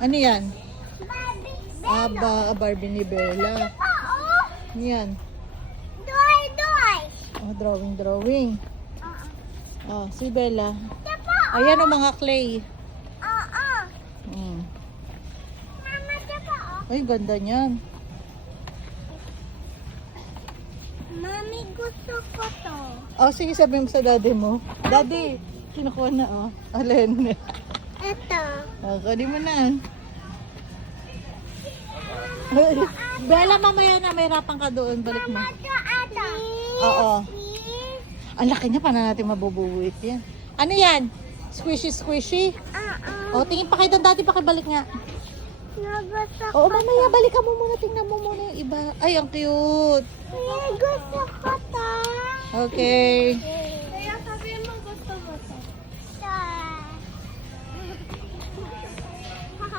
Ano yan? Barbie. Barbie ni Bella. Ano yan? Doy, doy. Oh, drawing. Oh, si Bella. Ito po. Ayan ang mga clay. Oo. Mm. Mama, ito po. Ay, ganda niyan. Mami, gusto ko to. Oh, sige, sabihin mo sa daddy mo. Daddy, kinukuha na, oh. Alin? Ito. Oh, kunin mo na. Bella, mamaya na, may hirapan ka doon. Balik mo. Ito. Oo. Please. Ang laki niya, paano natin mabubuwit yan? Ano yan? Squishy? Oo. O, tingin pa kayo doon, dati pakibalik nga. Gusto ko Oo, mamaya, balikan mo muna, tingnan mo muna yung iba. Ay, ang cute. Gusto ko to. Okay.